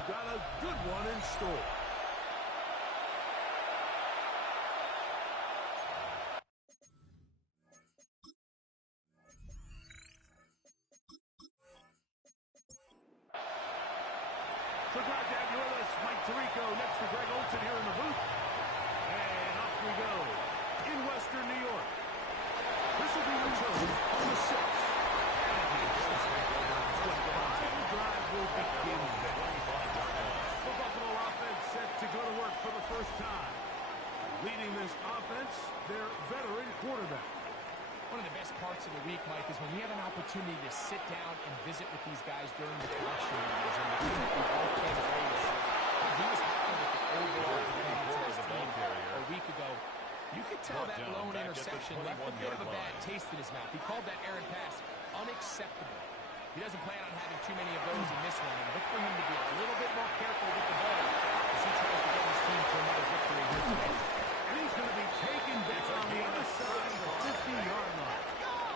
we've got a good one in store. So glad to have you with us. Mike Tirico next to Greg Olsen here in the booth. And off we go in Western New York. This will be returned on the 6th. The drive will begin there. The Buffalo offense set to go to work for the first time. Leading this offense, their veteran quarterback. One of the best parts of the week, Mike, is when we have an opportunity to sit down and visit with these guys during the production meetings. And the team that we all came away with, he was happy with the overall performance of his team a week ago. You could tell that lone interception left a bit of a bad taste in his mouth. He called that errant pass unacceptable. He doesn't plan on having too many of those in this one. And look for him to be a little bit more careful with the ball as he tries to get his team to another victory here today. And he's going to be taken back on the other side of the 50-yard line.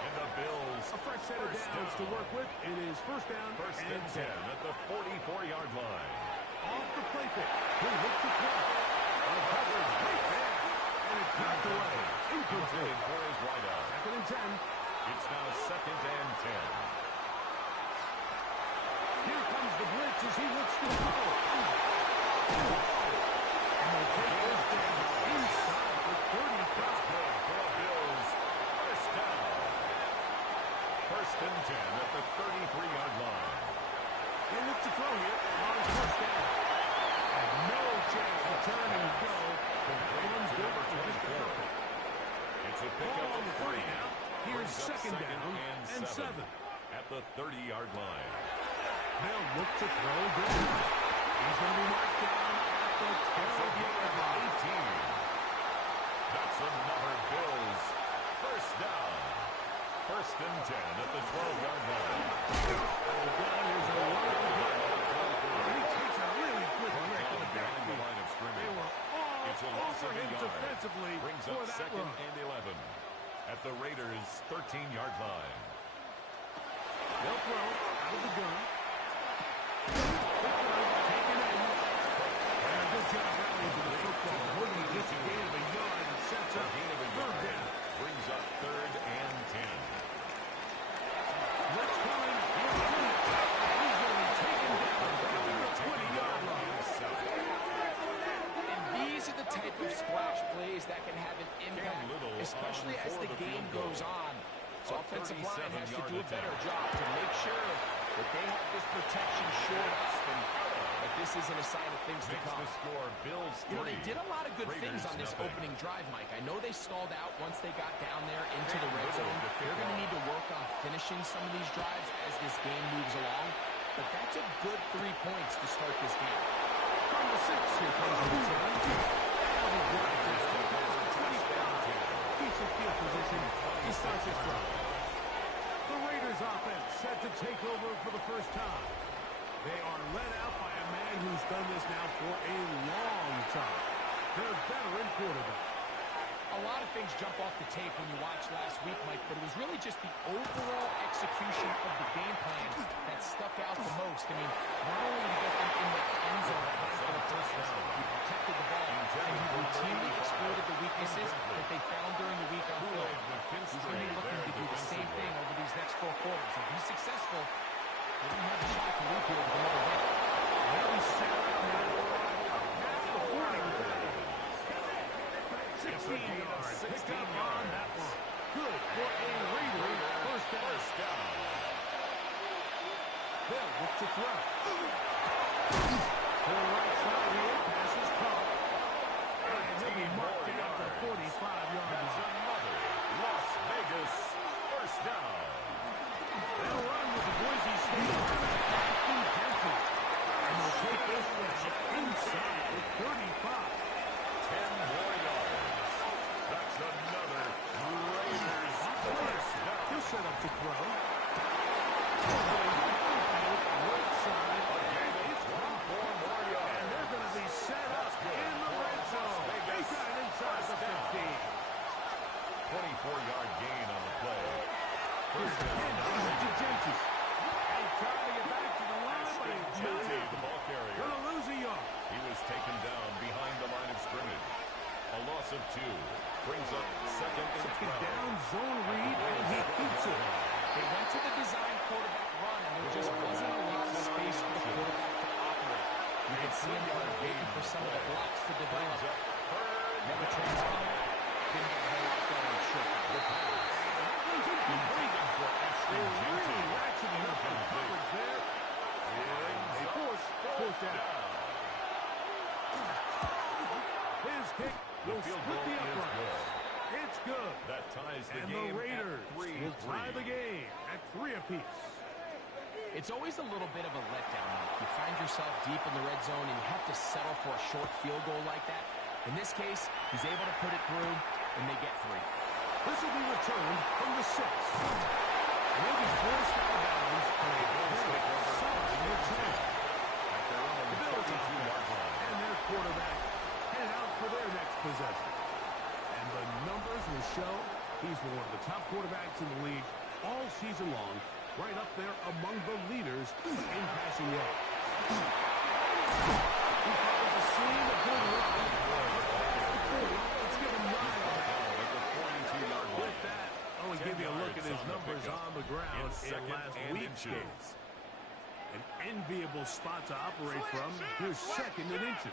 And the Bills. A fresh set of downs to work with. It is first down and 10 at the 44-yard line. Off the play pick. He'll look to throw. A coverage right there. And it's knocked away. Incomplete. For his wideout. Second and 10. It's now second and 10. Here comes the blitz as he looks to throw. And they'll take this down inside the 35. For the Bills. First down. First and 10 at the 33-yard line. They look to throw here on first down. And no chance to turn and go. The Ravens good for just a couple. It's a pickup on the 30 now. Here's second down and 7. At the 30-yard line. They'll look to throw good. He's going to be marked down at the 12-yard line. 18. That's another Bills. First down. First and 10 at the 12-yard line. And down is a lot of good. He takes a really good lick on the backfield. They were all over him defensively brings for up that second run. and 11 at the Raiders' 13-yard line. They'll throw out of the gun. Taken in. And a good job rallying to the football. Holding gets a gain of a yard and sets up third down. Brings up third and 10. Let's coming. He's going to be taken down at the 20-yard line. And these are the type of splash plays that can have an impact, especially as the game goes on. So offensive line has to do a better job to make sure that they have this protection short up and that this isn't a sign of things to come. The score, Bills 3. You know, they did a lot of good Raiders things on this nothing. opening drive, Mike. I know they stalled out once they got down there into the red zone. They're going to need to work on finishing some of these drives as this game moves along. But that's a good 3 points to start this game. From the 6, here comes the return. Decent field position. He starts his drive. The Raiders offense set to take over for the first time. They are led out by a man who's done this now for a long time. Their veteran quarterback. A lot of things jump off the tape when you watch last week, Mike, but it was really just the overall execution of the game plan that stuck out the most. I mean, not only did he get them in the end zone a handful of times, he protected the ball, and he routinely exploited the weaknesses that they found during the week on film. He's going to be looking to do the same thing over these next 4 quarters. If he's successful, they're going to have a shot to leave here with another win. Now he's set up now. Past the 40. 16 yards. Picked up on that one. Good for a Raider first down. They'll look to throw. To the right side here. Pass is caught. And he'll be marked down at the 45-yard line. Another Las Vegas first down. They'll run with the Boise State. And they'll take this one inside the 35. 10 more yards. That's another Raiders first down. He'll set up to throw. Right side. And it's 4 more yards. see him waiting for some of the blocks to develop. Never transferred. Didn't get a whole lot done on short. They're really ratcheting up the coverage there. They force down. His kick will split the uprights. It's good. That ties the And game the Raiders at will tie the game at 3 apiece. It's always a little bit of a letdown. You find yourself deep in the red zone, and you have to settle for a short field goal like that. In this case, he's able to put it through, and they get 3. This will be returned from the 6. Will be forced out of bounds on a solid return. The Bills and their quarterback head out for their next possession. And the numbers will show he's been one of the top quarterbacks in the league all season long, right up there among the leaders in passing yards. He follows a seam, a good run. Let's give him 9 on that. With that, I'll give you a look at his numbers on the ground in last week's games. An enviable spot to operate from. Here's 2nd in inches.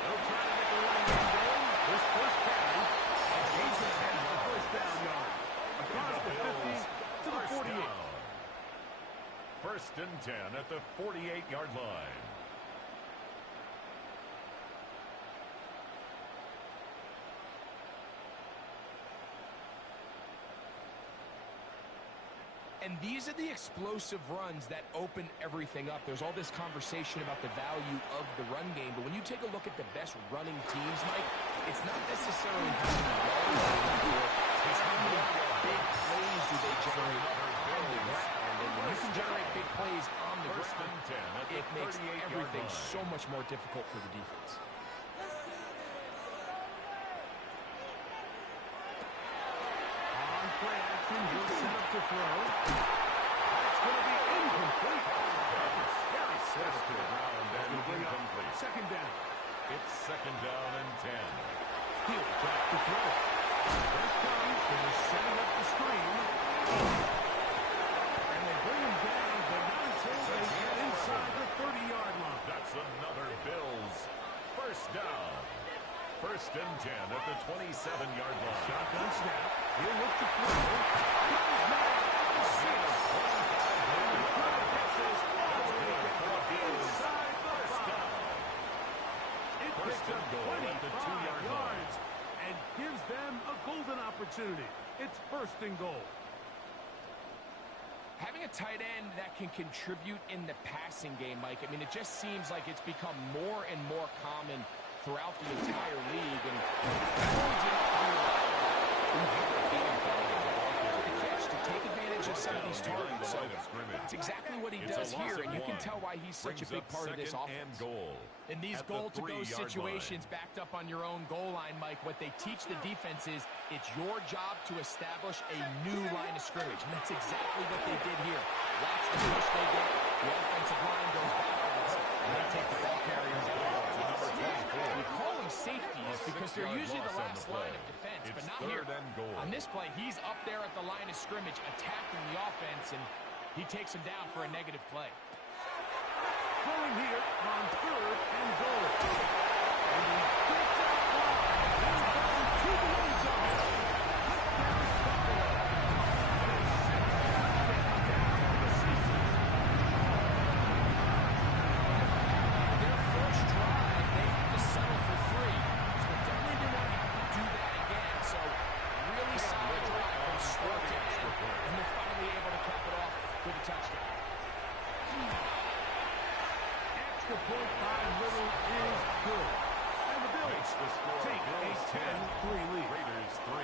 They'll try to get the running game going. This first carry, he's going to have the first down yard. Across the 50 to the 48. 1st and 10 at the 48-yard line. And these are the explosive runs that open everything up. There's all this conversation about the value of the run game, but when you take a look at the best running teams, Mike, it's not necessarily how many yards they run for, it's how many big plays do they generate on the ground. And when you can generate big plays on the ground, it makes everything so much more difficult for the defense. Play action, he'll set up to throw. That's going to be incomplete. Very set to the ground and incomplete. 2nd down. It's 2nd down and 10. He'll back to throw. First comes, they're setting up the screen. And they bring him down, but not until they get inside the 30-yard line. That's another Bills 1st down. 1st and 10 at the 27-yard line. Shotgun snap. He'll look to throw. Here's Matt. The 6. And the crowd passes all the way down inside the 5. It picks up 25 yards and gives them a golden opportunity. It's 1st and goal. Having a tight end that can contribute in the passing game, Mike, I mean, it just seems like it's become more and more common throughout the entire league. And to take advantage of some of these targets. So it's exactly what he does here, and you can tell why he's such a big part of this offense. In these goal-to-go situations backed up on your own goal line, Mike, what they teach the defense is it's your job to establish a new line of scrimmage, and that's exactly what they did here. Watch the push they get. The offensive line goes backwards, and they take the ball carrier down. We call them safeties because they're usually the last line of defense, but not here. On this play, he's up there at the line of scrimmage attacking the offense, and he takes him down for a negative play. Throwing here on 3rd and goal. And he gets out wide. He's down to the end zone. Touchdown Buffalo. And a 6th down for the season. Their first drive, they had to settle for 3. So they definitely didn't want to have to do that again. So really solid drive from start to end. And they're finally able to cap it off with a touchdown. Extra point by Little is good. And the Bills take a 10-3 lead. Raiders 3.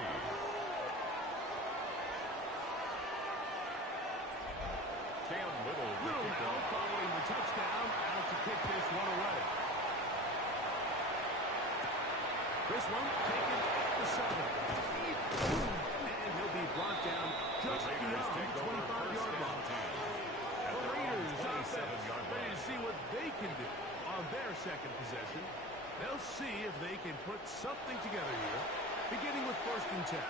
Cam Little Now following the touchdown, out to kick this one away. This one taken at the 7. And he'll be brought down just beyond the 25-yard line. The Raiders offense ready to see what they can do on their 2nd possession. They'll see if they can put something together here, beginning with 1st and 10.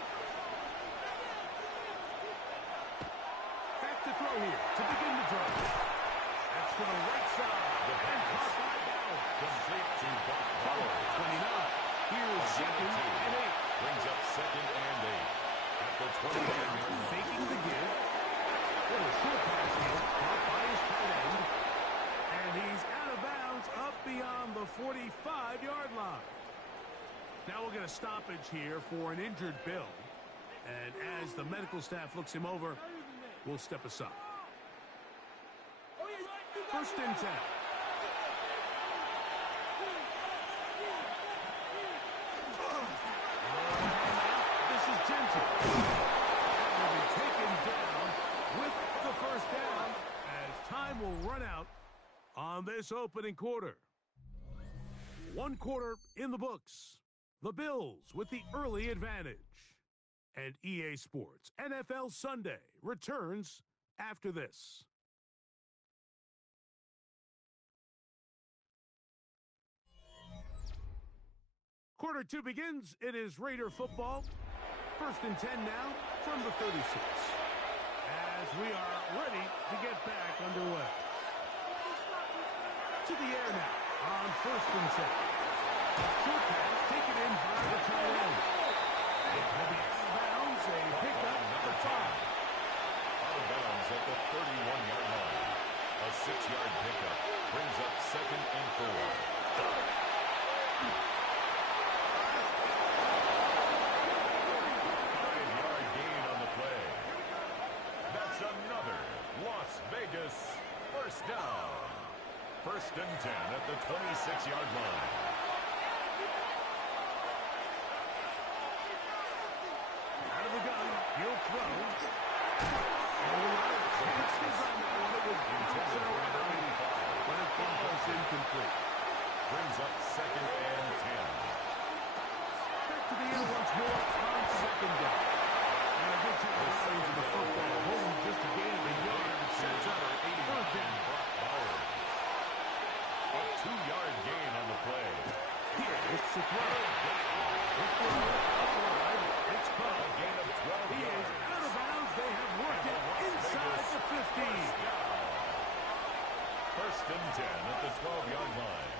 Back to throw here to begin the drive. That's to the right side. The And pass. caught by Bell. Complete to Brock Followed Bowers. 29. Here's second and 8. Brings up second and 8. At the 29-yard line. Faking the give. Little short pass here. Caught by his tight end. And he's out of bounds up beyond the 45-yard line. Now we'll get a stoppage here for an injured Bill. And as the medical staff looks him over, we'll step aside. First and 10. This is Genty. And will be taken down with the first down as time will run out on this opening quarter. One quarter in the books. The Bills with the early advantage. And EA Sports NFL Sunday returns after this. Quarter two begins. It is Raider football. First and 10 now from the 36. As we are ready to get back underway. To the air now on first and 10. Short pass taken in by the tight end. And he'll be out of bounds. A pickup at the 5. Out of bounds at the 31-yard line. A 6-yard pickup brings up second and 4. 5-yard gain on the play. That's another Las Vegas first down. First and 10 at the 26-yard line. Out of the gun, he'll throw. And the chances on that one. It was bouncing around, but it falls incomplete. Brings up second and 10. Back to the air once more on second down. And a good chunk of range in the football. Home just a gain of a yard. Sets up third down. Brock Bowers. A 2-yard gain on the play. Here, it's the throw. The throw, upward. It's caught. A gain of 12 He is yards. out of bounds. They have worked it inside the 50. First and 10 at the 12-yard line.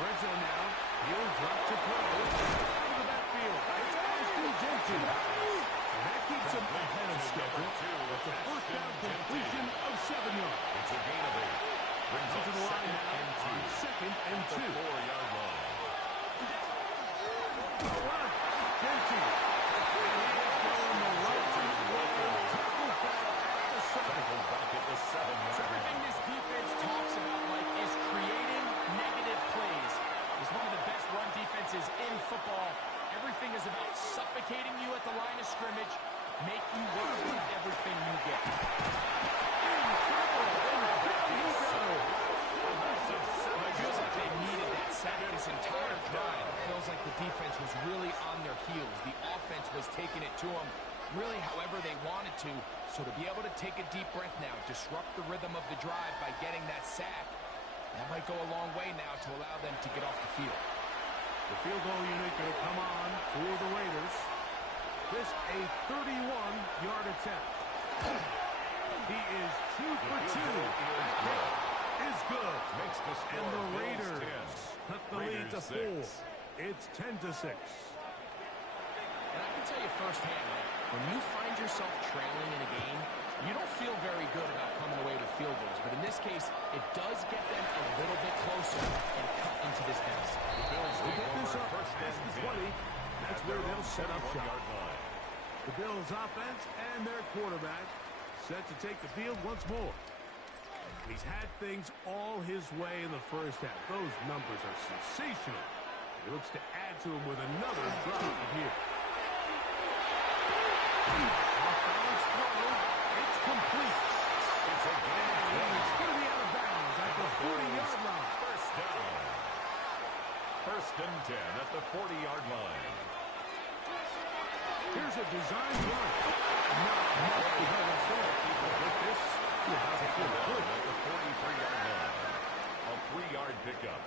Rizzo now. He'll drop to throw. Out of the backfield. It's Ashton Jenkins. And that keeps him ahead of schedule. It's a first down completion of 7 yards. It's a gain of 8. Brings Out up to the line second now and 2. on second and At the 2. 4-yard line. The run. Jenkins. And he is going the long way. Tackled back at the 7. Tackled back at the 7-yard So everything line. this defense talks about, Mike, is creating negative plays. It's one of the best run defenses in football. Everything is about suffocating you at the line of scrimmage, make you work for everything you get. It feels like they needed that sack this entire drive. It feels like the defense was really on their heels. The offense was taking it to them really however they wanted to. So to be able to take a deep breath now, disrupt the rhythm of the drive by getting that sack, that might go a long way now to allow them to get off the field. The field goal unit going to come on for the Raiders. This a 31-yard attempt. He is 2 for 2. That kick is good. Makes the score And the Bills Raiders 10. cut the lead to Raiders 4. It's 10-6. And I can tell you firsthand, when you find yourself trailing in a game, you don't feel very good about coming away with field goals. But in this case, it does get them a little bit closer and cut into this deficit. The Bills They take get this over up first past and the 10. 20. That's where they'll set up shop. 21-yard line. The Bills offense and their quarterback set to take the field once more. He's had things all his way in the first half. Those numbers are sensational. He looks to add to them with another drive here. Off-balance throw. It's complete. It's a gain of And 12. he's 30 out of bounds at the 40-yard line. First down. First and 10 at the 40-yard line. Here's a design run. Not much to go for. But with this, you have to feel good. At the 43-yard line. A 3-yard pickup.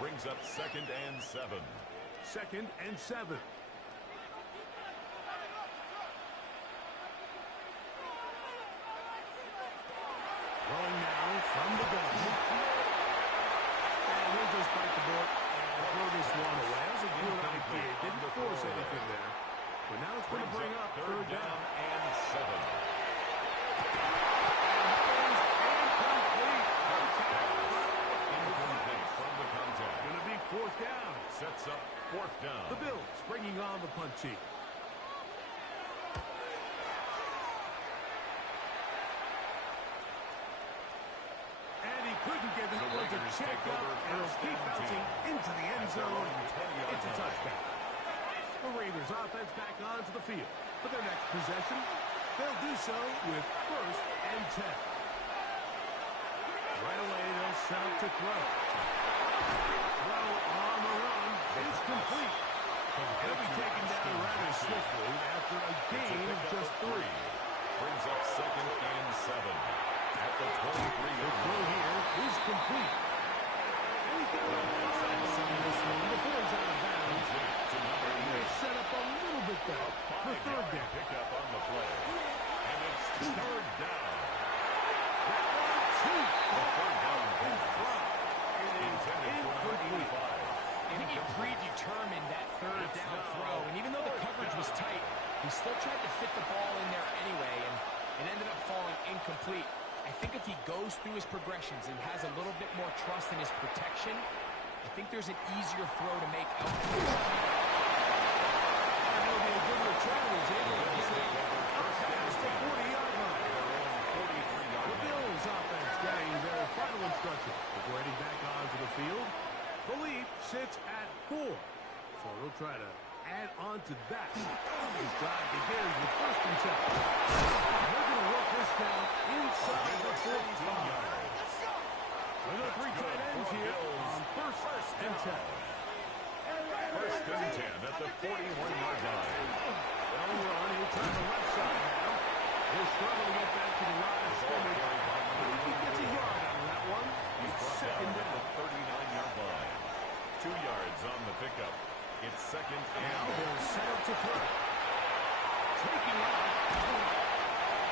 Brings up second and 7. Second and 7. Throwing now from the gun. And he'll just bite the bullet and throw this one away. That was a good idea. Didn't force anything there. But now it's going to bring up third down. And 7. Incomplete from the contact. Going to be fourth down. Sets up fourth down. The Bills bringing on the punt team. And he couldn't get it to check up, and it'll keep bouncing into the end zone. It's a touchdown. The Raiders offense back onto the field. For their next possession, they'll do so with first and 10. Right away, they'll set up to throw. Throw on the run is complete. He'll be taken down rather swiftly after a gain of just 3. Brings up second and 7. At the 23-yard throw here is complete. And he's got about 5 on this one before he's out of bounds. They're set up a little bit better for third down. Pick up on the play. And it's third down. That one, too Third down in front. It is incomplete. I think he predetermined that third down throw, and even though the coverage was tight, he still tried to fit the ball in there anyway, and it ended up falling incomplete. I think if he goes through his progressions and has a little bit more trust in his protection, I think there's an easier throw to make out. That'll be a good return. He's able to get it up past the 40-yard line. The Bills offense getting their final instruction before heading back onto the field. The lead sits at 4. So they'll try to add on to that. This drive begins with first and 10. They're going to work this down inside the 45. We're going to 3 tight ends here on first and 10. First and 10 at the 41-yard line. Well, we're on inside the left side now. He'll struggle to get back to the line of scrimmage. But he gets a yard out of that one. It's second At down. the 39-yard line. 2 yards on the pickup. It's second Now and they'll set up to throw. Taking off.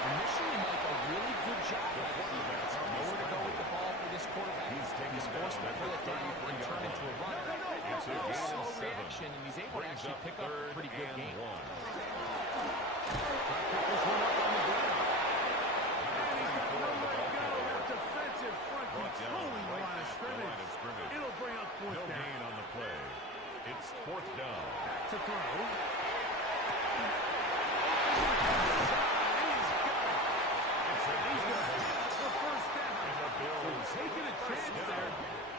Initially, Mike, a really good job by the defense. Nowhere to go with the ball for this quarterback. He's forced to pull it down and turn into a runner. It's a A gain slow of 7. reaction, and he's able to Brings actually up pick up a third pretty good and game. 1. Pick this one up on the ground. And he's got nowhere to go. That defensive front controlling the line of scrimmage. It'll bring up No fourth down. gain on the play. It's fourth down. Back to throw. He's got the first down. And the Bills Taking a chance there,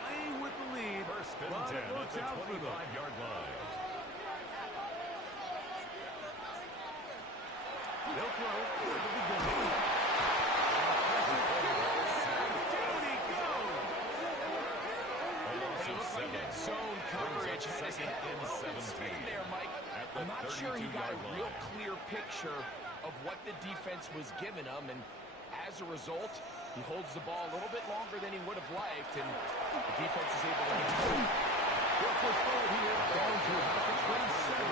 playing with the lead, first and but 10 it at looks the out for them. 25-yard line. They'll throw for the beginning. Down he goes. A loss It of looked like 7. that zone coverage had his second head and a little bit 17. spin there, Mike. At the I'm not sure he got a 32-yard real line. clear picture of what the defense was giving him, and as a result, he holds the ball a little bit longer than he would have liked, and the defense is able to get it. They'll push forward here, down to about the 27.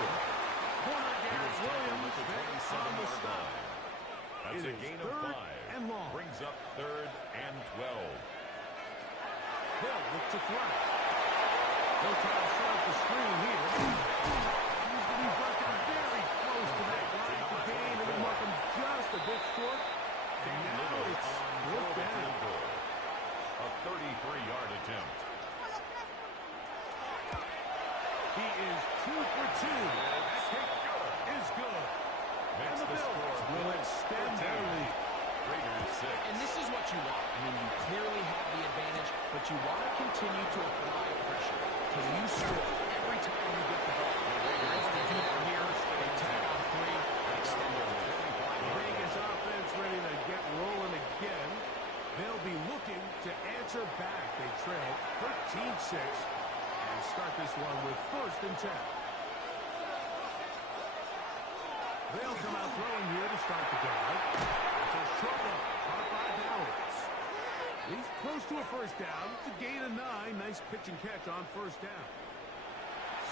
Corner Garrett Williams back on the stop. That's It a is gain of third 5. and long. Brings up third and 12. They'll look to throw. They'll try to set up the screen here. He's going to be brought down very close to that line for gain, and they'll mark him just a bit short. And now it's fourth down. A 33-yard attempt. He is 2 for 2. That kick is good. And Makes the the Bills score will extend their lead. Raiders 6. And this is what you want. I mean, you clearly have the advantage, but you want to continue to apply pressure. Can you score every time you get the ball? You're able to do that here. They tag on 3 and extend their lead. The Vegas offense ready to get rolling again. They'll be looking to answer back. They trail 13-6 and start this one with first and 10. They'll come out throwing here to start the drive. It's a short one, caught by Bowers. He's close to a first down. It's a gain of 9. Nice pitch and catch on first down.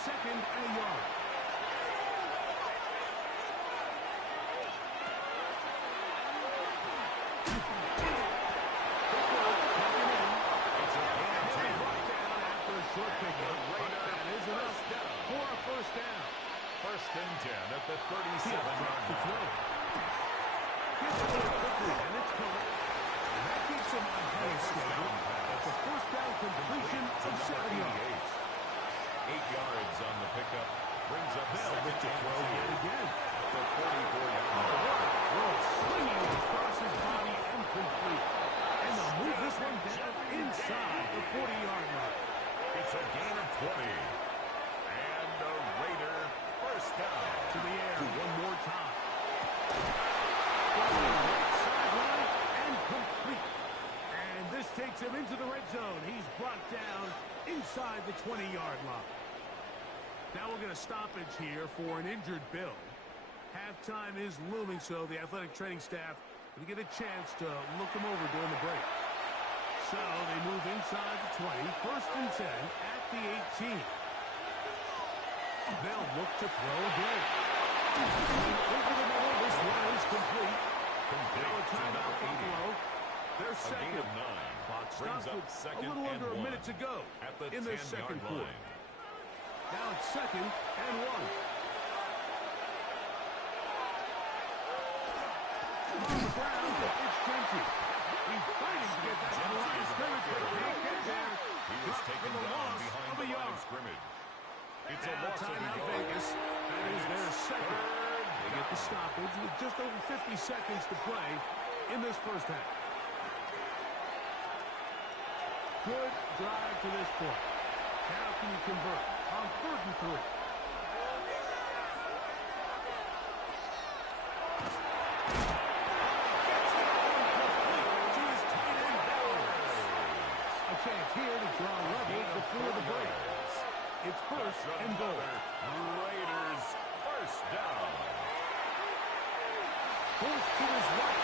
Second and a yard. Gets him into the red zone. He's brought down inside the 20-yard line. Now we're going to stoppage here for an injured Bill. Halftime is looming, so the athletic training staff going to get a chance to look him over during the break. So they move inside the 20, first and 10 at the 18. They'll look to throw again. Over the middle, this one is complete. Now a timeout, Buffalo. Their second. Clock stops with a little under a minute to go in the second quarter. Now it's second and 1. On the ground, it's Genty. He's fighting to get back to the line of scrimmage, but can't get there. He was taken down behind the line of scrimmage. It's a loss of timeout, Vegas. That is their second. They get the stoppage with just over 50 seconds to play in this first half. Good drive to this point. Now can you convert on 3rd and 3? A chance here to draw level before the break. It's first and goal. Raiders first down. Forced to his right.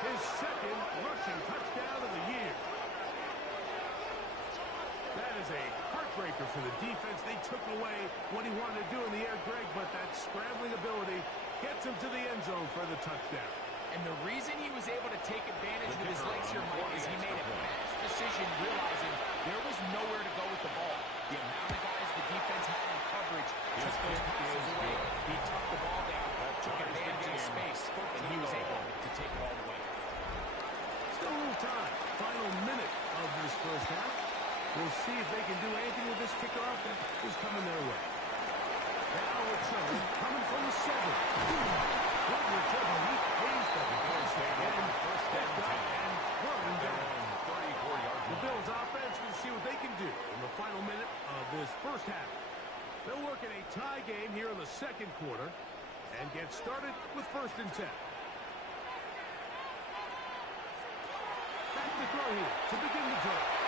His second rushing touchdown of the year. That is a heartbreaker for the defense. They took away what he wanted to do in the air, Greg, but that scrambling ability gets him to the end zone for the touchdown. And the reason he was able to take advantage with his legs here, Mike, is he made a fast decision realizing there was nowhere to go with the ball. The amount of guys the defense had in coverage took those passes away. He tucked the ball down, took advantage of the space, and he was able to take it all the way. Still a little time. Final minute of this first half. We'll see if they can do anything with this kickoff that is coming their way. Now return coming from the 7. Good return. He pays for the first and stepped up and run down. 34-yard The Bills offense can see what they can do in the final minute of this first half. They'll work in a tie game here in the second quarter and get started with 1st and 10. Back to throw here to begin the drive.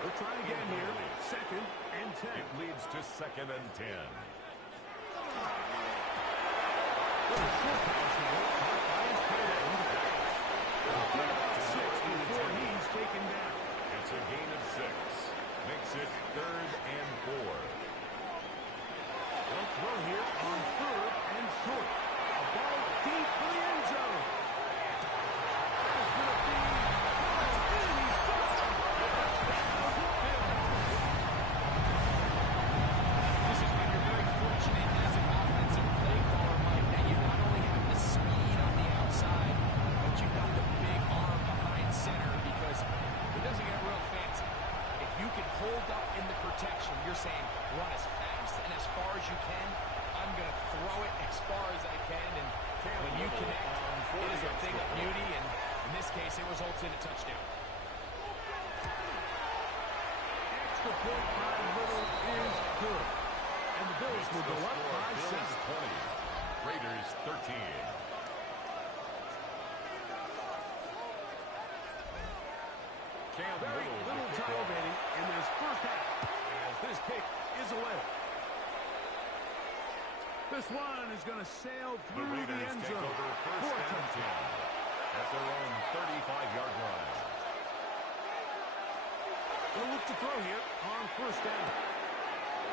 We're trying again here. 2nd and 10. It leads to 2nd and 10. Before he's taken down. It's a gain of 6. Makes it 3rd and 4. They'll throw here on 3rd and short. A ball deep for the end zone. That is going to be This is when you're very fortunate as an offensive play caller, Mike, that you not only have the speed on the outside, but you've got the big arm behind center because it doesn't get real fancy. If you can hold up in the protection, you're saying run as fast and as far as you can. I'm going to throw it as far as I can, and when you connect, it is a thing of beauty, and in this case, it results in a touchdown. extra point by Little is good. And the Bills will go up by 7. 20. Raiders 13. Very little time remaining in this first half as this kick is away. This one is going to sail through the end zone. First and 10 at their own 35-yard line. They'll look to throw here on first down.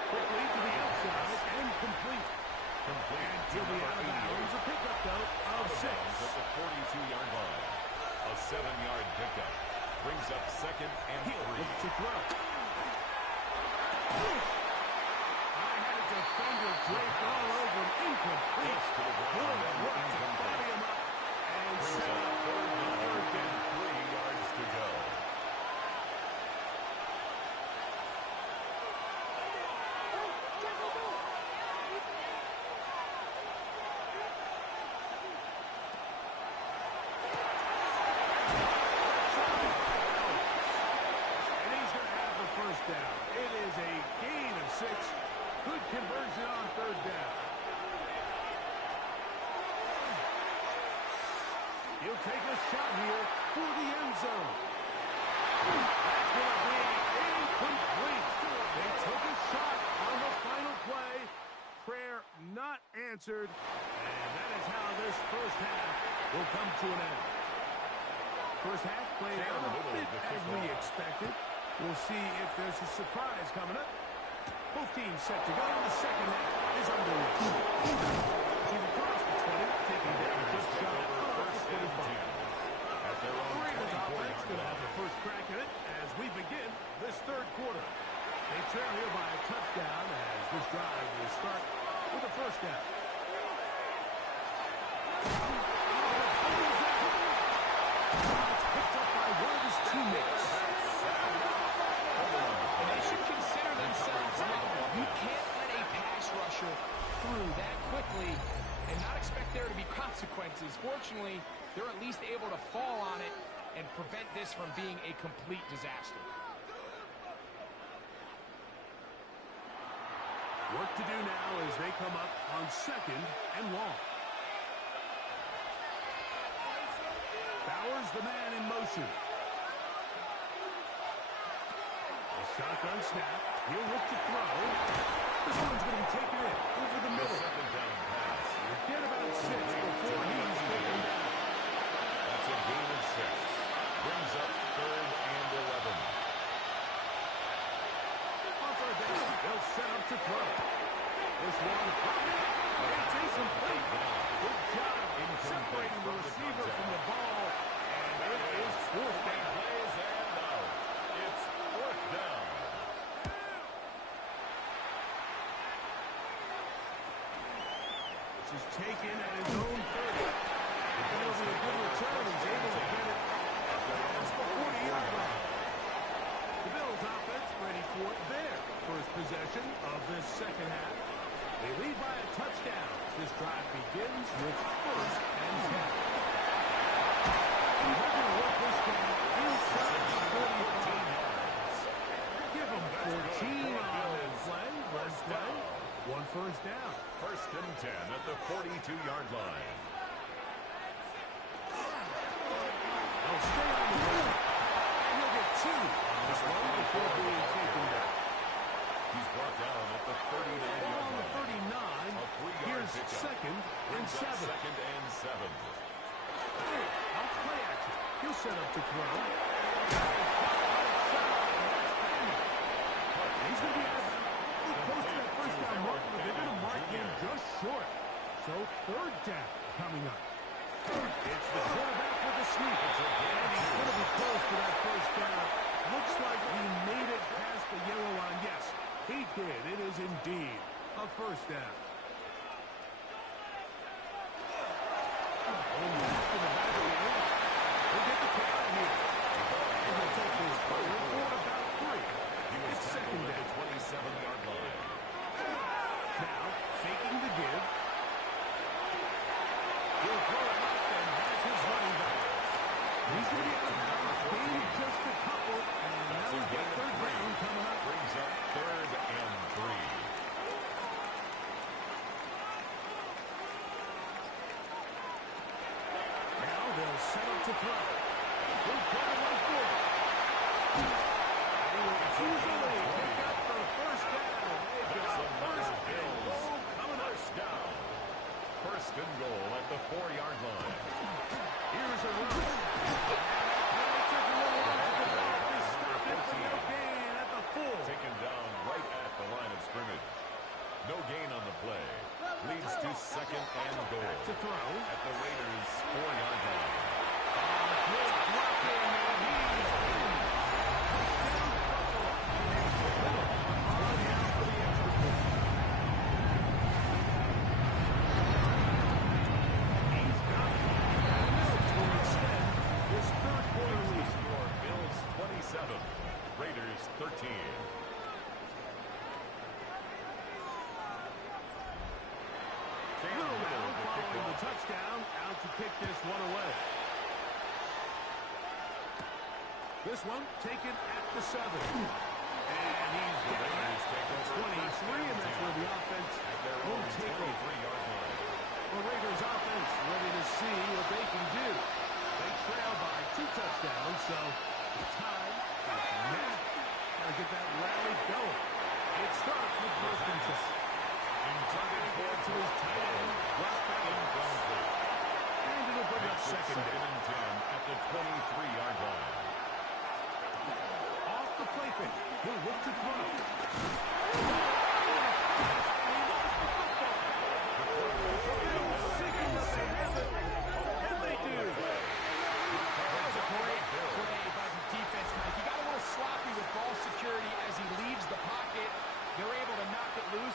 Quickly to the outside and complete. And he'll be out of bounds. A pickup, though, of 6. At the 42-yard line. A 7-yard pickup. Brings up 2nd and 3. Look to throw. I had a defender draped all over him. Incomplete. Good work to body him up. And set up third down. 3 yards to go. They'll take a shot here for the end zone. That's going to be incomplete. They took a shot on the final play. Prayer not answered. And that is how this first half will come to an end. First half played out a bit as we expected. We'll see if there's a surprise coming up. Both teams set to go. The second half is underway. He's across the 20, taking down just shy of the 25. The Raiders offense going to have the first crack at it as we begin this third quarter. They trail here by a touchdown as this drive will start with a first down. It's picked up by one of his teammates. And they should consider themselves level. You can't let a pass rusher through that quickly and not expect there to be consequences. Fortunately, they're at least able to fall on it and prevent this from being a complete disaster. Work to do now as they come up on second and long. Bowers, the man in motion. A shotgun snap. He'll look to throw. This one's going to be taken in over the middle. Second down pass. Get about 6 before he's taken down. That's a gain of 6. Brings up 3rd and 11. On third down, they'll set up to throw. This one, it's incomplete. Good job separating the receiver from the ball, and it is fourth down. Plays and out. It's 4th down. This is taken at his own 30. It'll be a good return. He's able to get it past the 40-yard line. The Bills offense ready for their first possession of this second half. They lead by a touchdown. This drive begins with 1st and 10. And they're going to work this down inside the 45 yards. Give them 14 on this play. Let's play. 1 first down. 1st and 10 at the 42-yard line. They'll stay on the ground. And he'll get 2 on this one before being taken down. He's brought down at the 39-yard On the line. 39, here's pickup. 2nd and Brings up 7. 2nd and 7. Off play action. He'll set up to throw. He's going to be close to that first down mark, but they're going to mark him just short. So 3rd down coming up. It's the quarterback with the sneak. And he's going to be close to that first down. Looks like he made it past the yellow line. Yes, he did. It is indeed a first down. Only after the back of the end. He'll get the count here. And he'll take this forward for about 3. It's 2nd At down. the 27-yard line. Now, faking the give. He'll throw it up and has his running back. He's going to be out of bounds. Gain just a couple. And now he's got 3rd down coming up. Brings up 3rd and 3. Now they'll set up to throw. He'll try one for it. They will easily pick up the first down. They've got a first and goal coming up. First down. 1st and goal at the 4-yard line. Here's a run. They took a little off the back to stop it, but no gain at the full. Taken down right at the line of scrimmage. No gain on the play. Leads to 2nd and goal. To throw. At the Raiders' 4-yard line. Good blocking, and he's in. Touchdown, Buffalo. On down for the extra point. He's got it. To extend this third quarter lead. Score Bills 27. Raiders 13. Little now following the touchdown, out to kick this one away. This one taken at the 7. And he's getting that 23, and that's where the offense will take over. 23-yard line. The Raiders offense ready to see what they can do.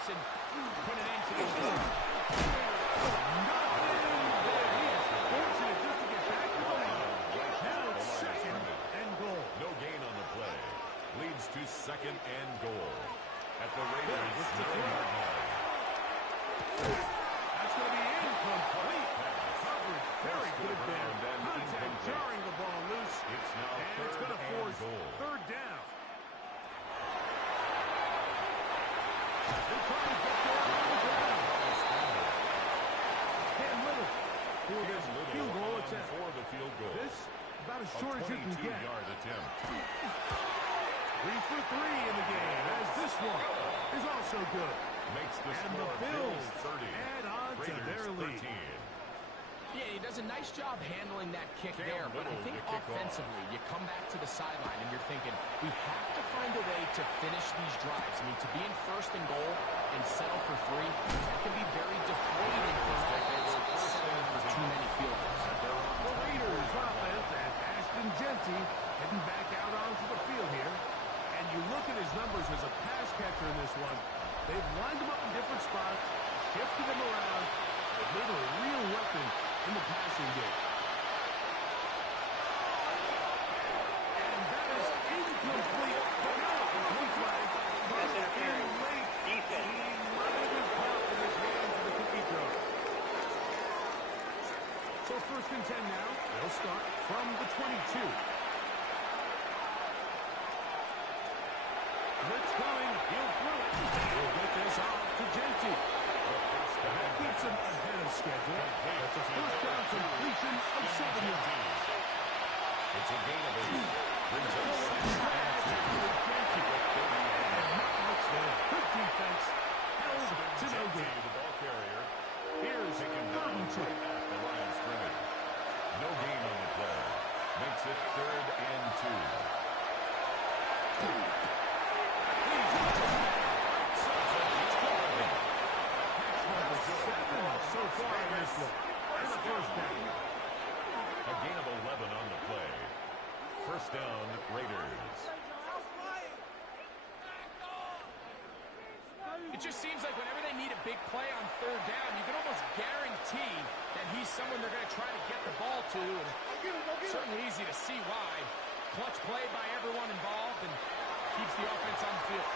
close and put an end to the drive. Nothing there. He is fortunate just to get back to the line. Now it's second and goal. No gain on the play. Leads to second and goal. At the Raiders' 9-yard line. That's going to be incomplete. Coverage very good there. Contact jarring the ball loose. It's now And it's third going to and force goal. third down. They're trying to get there on the ground. Cam Little for the field goal attempt. For the field goal. This about as A short as you can get. 22-yard attempt. 3 for 3 in the game, as this one is also good. Makes the And score the Bills 30. add on to Raiders their lead. 13. Yeah, he does a nice job handling that kick Cam there, but I Little think to kick offensively, you come back to the sideline and you're thinking, we have to find a way to finish these drives. I mean, to be in first and goal and settle for 3, that can be very deflating for an offense settling for too many field goals. The Raiders offense and Ashton Jeanty heading back out onto the field here. And you look at his numbers as a pass catcher in this one. They've lined him up in different spots, shifted him around. They've made him a real weapon in the passing game. And that is incomplete. But now a penalty flag goes in late. He might have been caught with his hands in the cookie jar. So first and 10 now. They'll start from the 22. Blitz coming. He'll throw it. He'll get this off to Jeanty. That keeps him ahead of schedule. That's a first down completion of 7 yards. It's a gain of 8. Brings up second and 2. And not much there. Good defense. Held to no gain. The ball carrier. Here's Taken third down and 2. at the line of scrimmage. No gain on the play. Makes it third and 2. So far in this one. And the first down. A gain of 11 on the play. First down, Raiders. It just seems like whenever they need a big play on third down, you can almost guarantee that he's someone they're going to try to get the ball to. And certainly easy to see why. Clutch play by everyone involved and keeps the offense on the field.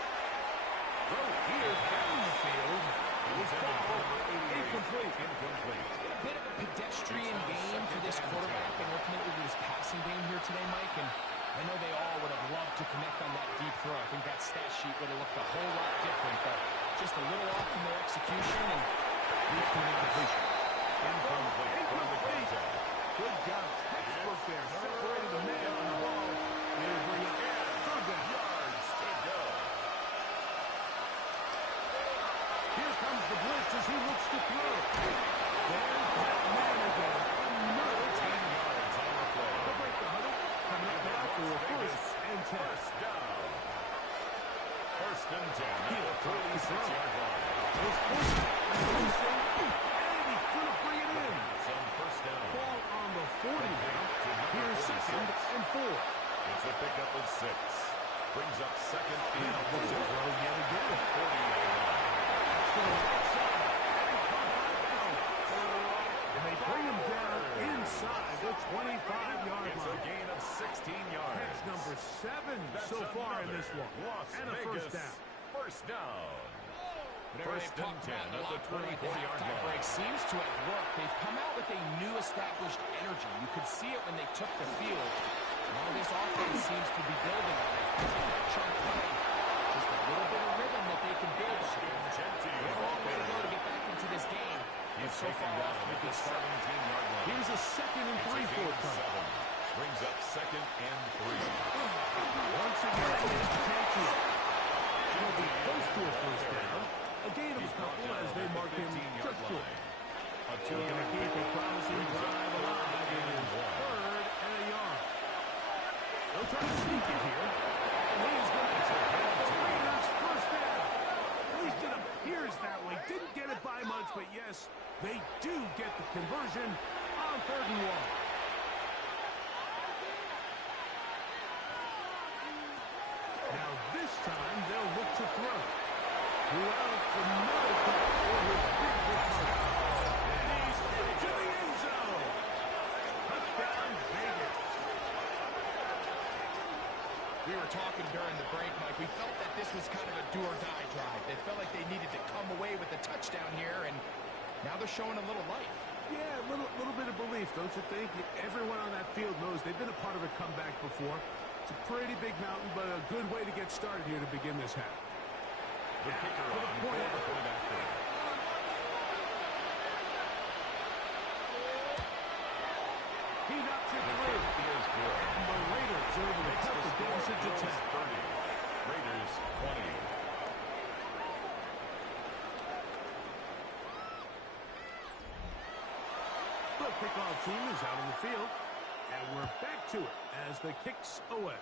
Throw here down the field. It's incomplete. A bit of a pedestrian game for this quarterback and ultimately this passing game here today, Mike. And I know they all would have loved to connect on that deep throw. I think that stat sheet would have looked a whole lot different, but just a little off in their execution and leads to an incompletion. Incomplete. Good job. Textbook there. Separated the man from the ball. They bring up third down. Yards to go. Here comes the blitz as he looks to throw. There's that man again. Another 10 yards on the play. They'll break the huddle. Coming up now for a first and 10. First down. First and 10 at He'll the throw the 36-yard line. It's forced. And he's going to bring it in. Some first down. Ball on the 40 now. Here's second and 4. It's a pickup of 6. Brings up second and Looks to throw yet again. 40-yard line. And they bring him down inside the 25-yard It's a line. gain of 16 yards. Catch number 7 That's so far in another this one. Las And a first Vegas down. First down. Whatever First they've talked and 10 about in the at the locker room at the 24-yard halftime line. break seems to have worked. They've come out with a new established energy. You could see it when they took the field. Now this offense seems to be building on it. Chunk play. Just a little bit of rhythm that they can build on. They have a long way to go to get back into this game. But so far off to a good start. 17-yard line. Here's a second and 3 It's a gain of forthcoming. 7. Brings up second and 3. Once again, it's Jeanty. He'll be close to a first down. A gain of a couple as they mark him just short. A They're going to keep a promising drive alive in his third and a yard. They'll try to sneak it here. And he's going to take the Raiders first down. At least it appears that way. Didn't get it by much, but yes, they do get the conversion on third and 1. Now this time they'll look to throw. Well, fanatical for his beautiful target. And he's into the end zone. Touchdown, Vegas. We were talking during the break, Mike. We felt that this was kind of a do-or-die drive. They felt like they needed to come away with a touchdown here, and now they're showing a little life. Yeah, a little bit of belief, don't you think? Everyone on that field knows they've been a part of a comeback before. It's a pretty big mountain, but a good way to get started here to begin this half. The kicker on for the point after. He knocks it through. Is good. And the Raiders are able to cut the deficit to 10. 30. Raiders 20. The kickoff team is out on the field, and we're back to it as the kick's away.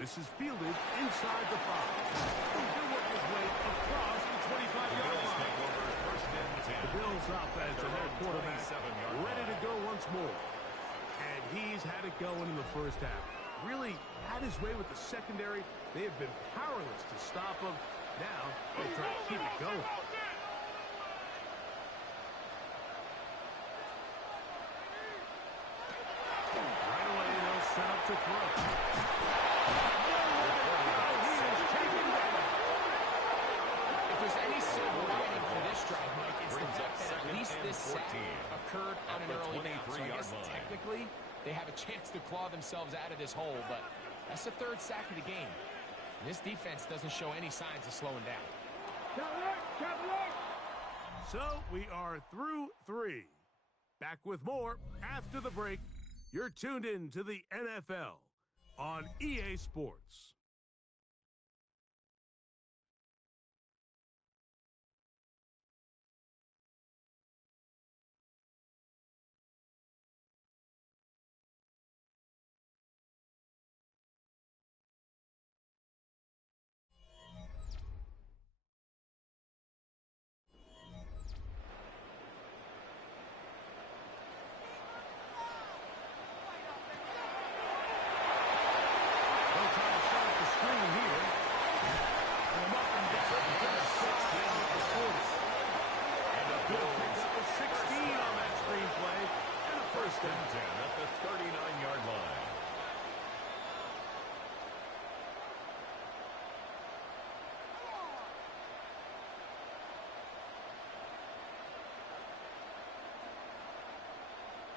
This is fielded inside the 5. He'll work his way across the 25-yard line. Take over first and 10. The Bills offense and their quarterback ready to go once more. And he's had it going in the first half. Really had his way with the secondary. They have been powerless to stop him. Now they'll try to keep it going. Right away, they'll set up to throw. If there's any silver lining for this drive, Mike, it's the fact that at least this sack occurred on an early down. So I guess technically they have a chance to claw themselves out of this hole, but that's the 3rd sack of the game. This defense doesn't show any signs of slowing down. So we are through 3. Back with more after the break. You're tuned in to the NFL on EA Sports.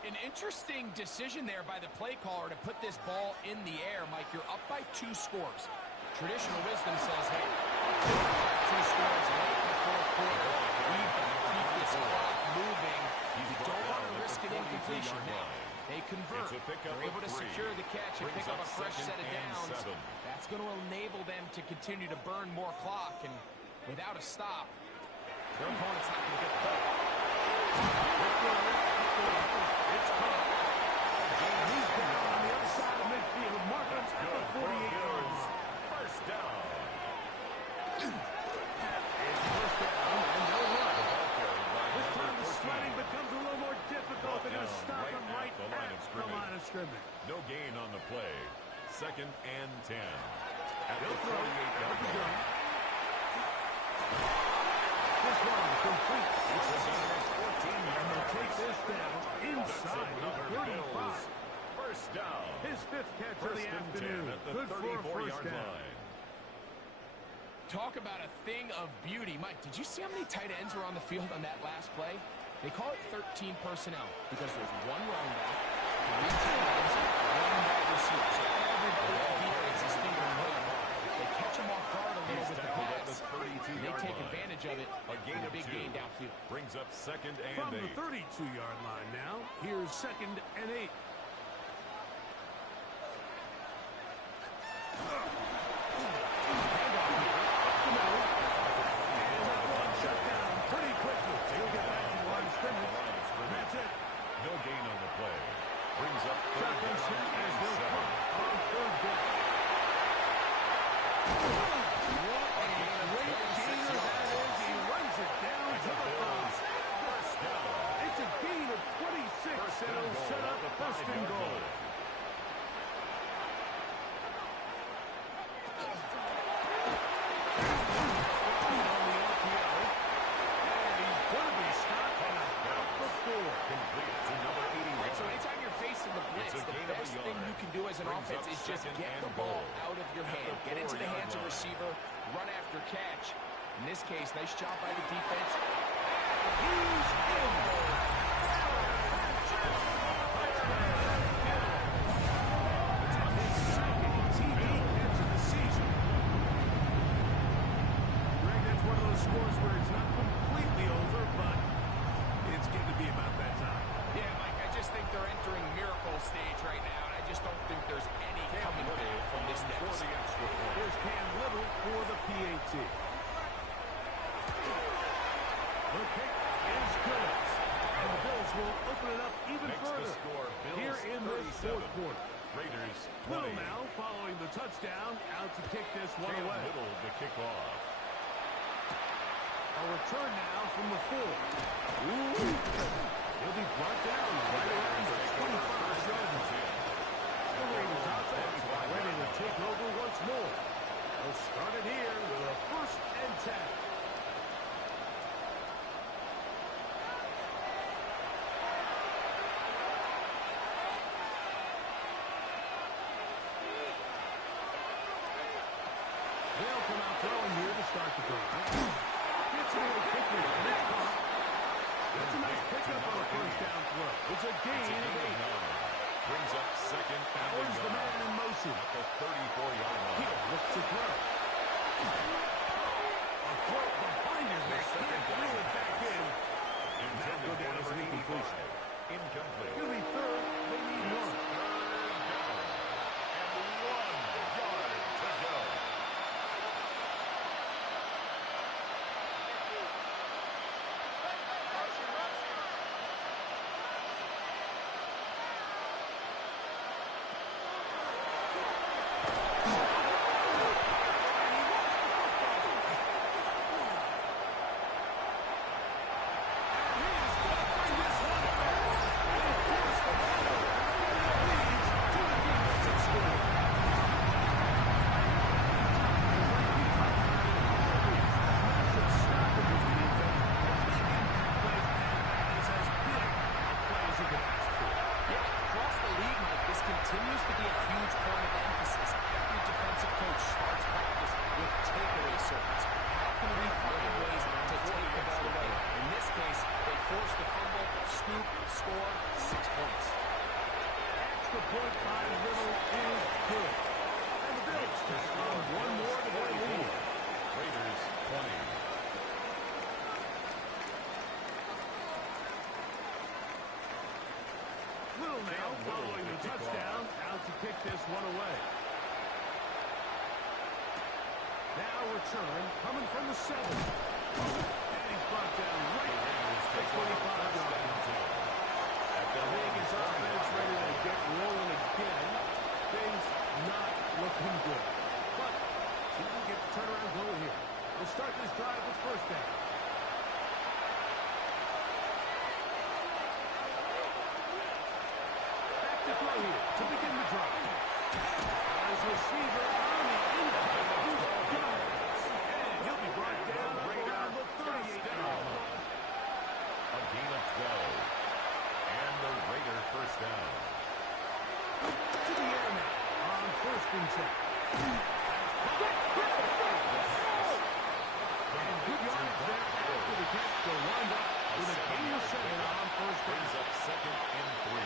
An interesting decision there by the play caller to put this ball in the air. Mike, you're up by 2 scores. Traditional wisdom says, hey, 2 scores late in the 4th quarter. We've got to keep this clock moving. You don't want to risk an incompletion now. They convert. They're able to secure the catch and pick up a fresh set of downs. That's going to enable them to continue to burn more clock, and without a stop, their opponent's not going to get the ball. It's caught. And he's down on the other side of midfield. Markham's at the 48-yard line. First down. It's first down and no run. This time the sledding becomes a little more difficult. They're going to stop him right at the line of scrimmage. No gain on the play. 2nd and 10. At He'll the throw. 48-yard line. This one complete. It's a 14-yard. They'll take this down inside the 35. First down. His 5th catch of the First and 10 afternoon. at the Good for a first 34-yard down. line. Talk about a thing of beauty. Mike, did you see how many tight ends were on the field on that last play? They call it 13 personnel because there's 1 running back, 3 tight ends, 1 wide receiver. So everybody on defense is thinking really hard. They catch him off guard a little with the pass. They take advantage of it. A gain of big 2. gain downfield. Brings up 2nd and From 8. the 32-yard line now, here's 2nd and 8. No gain on the play. Brings up 3rd Shotgun down snap as and they'll 7. punt on 3rd down. What a great gainer that is. He runs it down to the 5. First down. It's a gain of 26, and he'll set up 1st and just second get and the ball goal. out of your hand. Get into the hands of receiver, run after catch. In this case, nice job by the defense. He's in. Scores where it's not completely over, but it's getting to be about that time. Yeah, Mike, I just think they're entering miracle stage right now, and I just don't think there's any coming back from this next. Here's Cam Little for the PAT. The kick is good. And the Bills will open it up even further here in this fourth quarter. Raiders 20. Little now following the touchdown, out to kick this one away. Little to kick off. A return now from the 4. Ooh. He'll be brought down right around the 25-yard line. The Raiders offense ready to take over once more. They'll start it here with a 1st and 10. They'll come out throwing here to start the drive. Gets it over quickly, and it's caught. That's a nice pickup on a 1st down throw. It's a gain of 8. Brings up second and Howard's the man in motion. at the 34-yard line. Here, looks to throw. A throw behind his man. Can't reel it back in. Now go down as an incompletion. Incomplete. It'll be 3rd. They need 1. And 1 yard to go. Touchdown, out to kick this one away. Now return, coming from the 7. And he's brought down right at the 25-yard line. I think his offense ready to get rolling again. Things not looking good. But see if we get the turnaround goal here. We'll start this drive with 1st down. To throw here to begin the drive. As receiver on the inside, he's got it. And he'll be brought down around the 38-yard line. A gain of 12. And the Raider 1st down. To the air now on 1st and 10. And good yards there after the catch. They'll wind up with a gain of 7 on 1st down. Brings up 2nd and 3.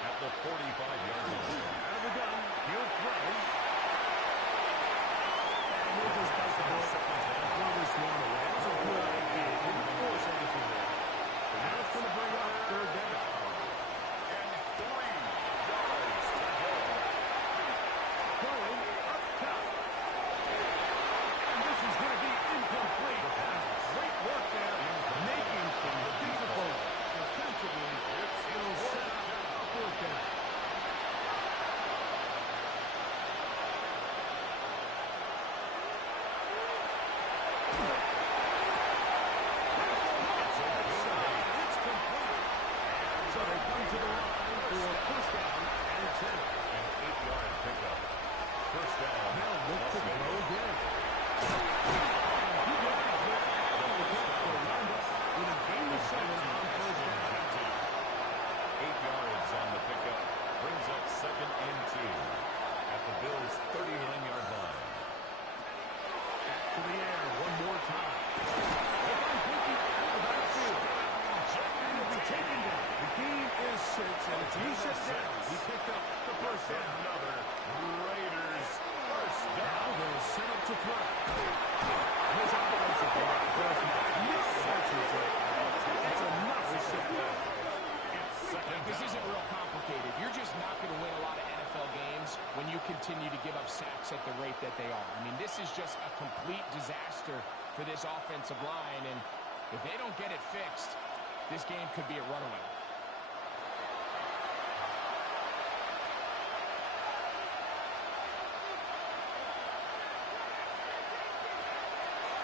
At the 45-yard line. Out of the gun, he'll throw. continue to give up sacks at the rate that they are. I mean, this is just a complete disaster for this offensive line, and if they don't get it fixed, this game could be a runaway.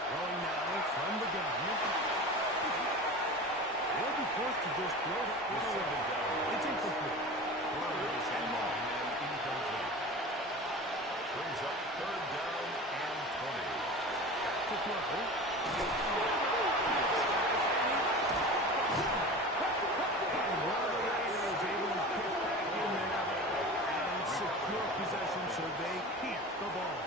Throwing now from the gun. They'll be forced to just throw it away. It's incomplete. And incomplete. Brings up third down and 20. To throw. And one of the Raiders able to kick back in there and secure possession so they keep the ball.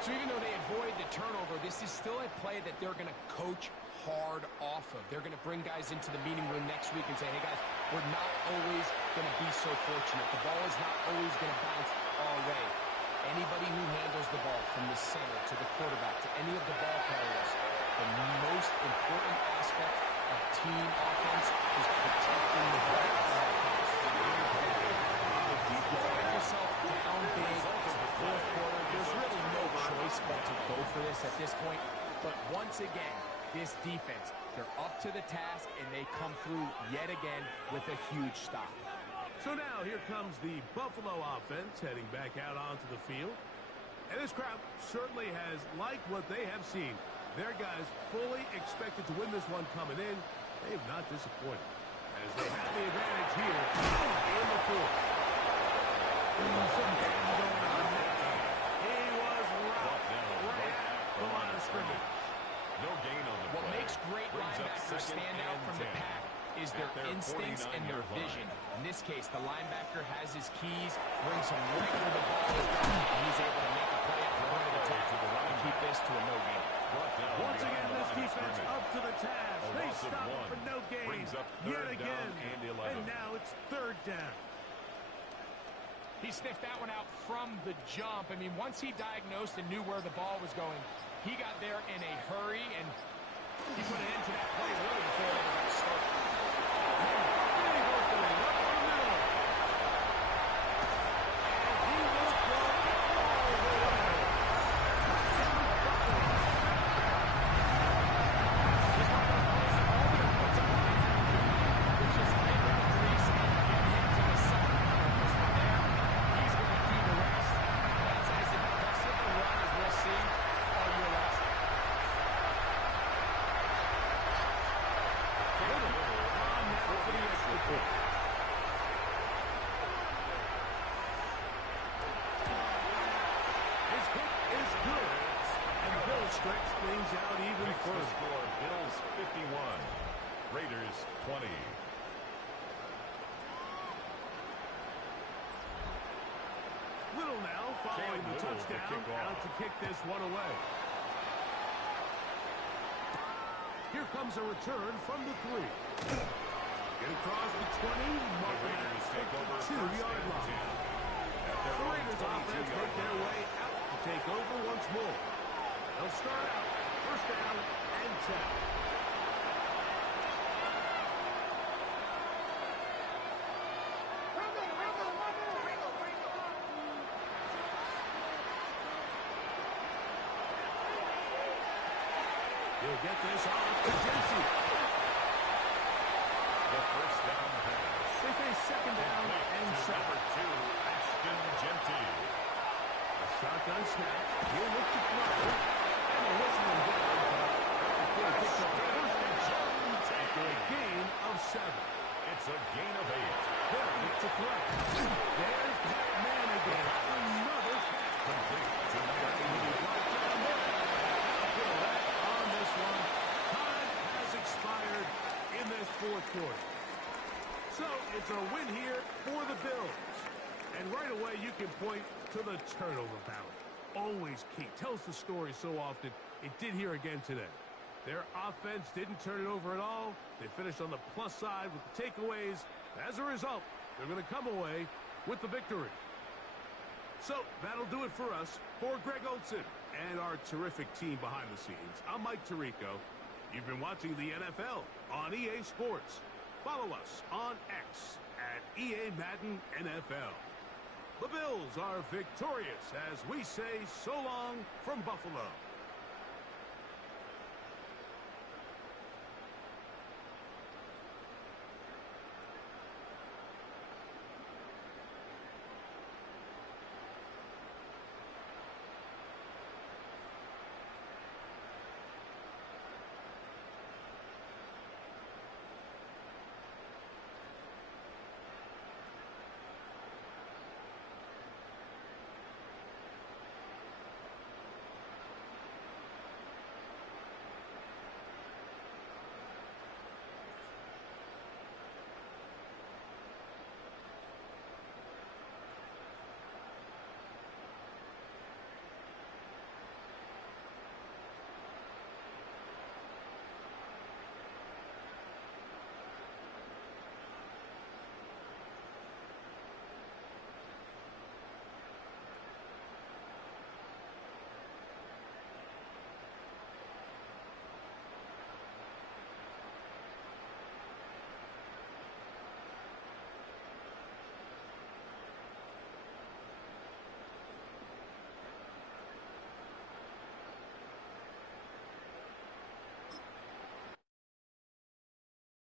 So even though they avoid the turnover, this is still a play that they're going to coach hard off of. They're going to bring guys into the meeting room next week and say, hey, guys, we're not always going to be so fortunate. The ball is not always going to bounce our way. Anybody who handles the ball from the center to the quarterback to any of the ball carriers, the most important aspect of team offense is protecting the ball. You find yourself down big, it's the fourth quarter. There's really no choice but to go for this at this point. But once again, this defense, they're up to the task, and they come through yet again with a huge stop. So now here comes the Buffalo offense heading back out onto the field. And this crowd certainly has liked what they have seen. Their guys fully expected to win this one coming in. They have not disappointed as they have the advantage here in the fourth. Some game going on there. He was right at the line of scrimmage. No gain on the play. What makes great linebackers stand out from the pack is their instincts and their vision. In this case, the linebacker has his keys, brings him right where the ball is, and he's able to make a play at the point of attack and keep this to a no gain. Once again, this defense up to the task. They stop for no gain yet again. And now it's third down. He sniffed that one out from the jump. I mean, once he diagnosed and knew where the ball was going, he got there in a hurry, and he put an end to that play really before it ever got started. Stretch things out even further. Score, Bills 51, Raiders 20. Little now following the touchdown out to kick this one away. Here comes a return from the 3. Get across the 20, marking at the 2-yard line. The Raiders offense make their way out to take over once more. They'll start out first down and 10. He'll get this off to Jencey. The first down pass. They face second down and 7. Number 2, Ashton Jencey. A shotgun snap. He'll look to throw. And a whistling down. Before he picks up the first down. After a gain of 7. It's a gain of 8. They'll look to throw. There's that man again. Another pass. Complete to number 80. On this one, time has expired in this fourth quarter. So it's a win here for the Bills. And right away you can point to the turnover battle. Always key. Tells the story so often. It did here again today. Their offense didn't turn it over at all. They finished on the plus side with the takeaways. As a result, they're going to come away with the victory. So that'll do it for us. For Greg Olsen and our terrific team behind the scenes, I'm Mike Tirico. You've been watching the NFL on EA Sports. Follow us on X at EA Madden NFL. The Bills are victorious as we say so long from Buffalo.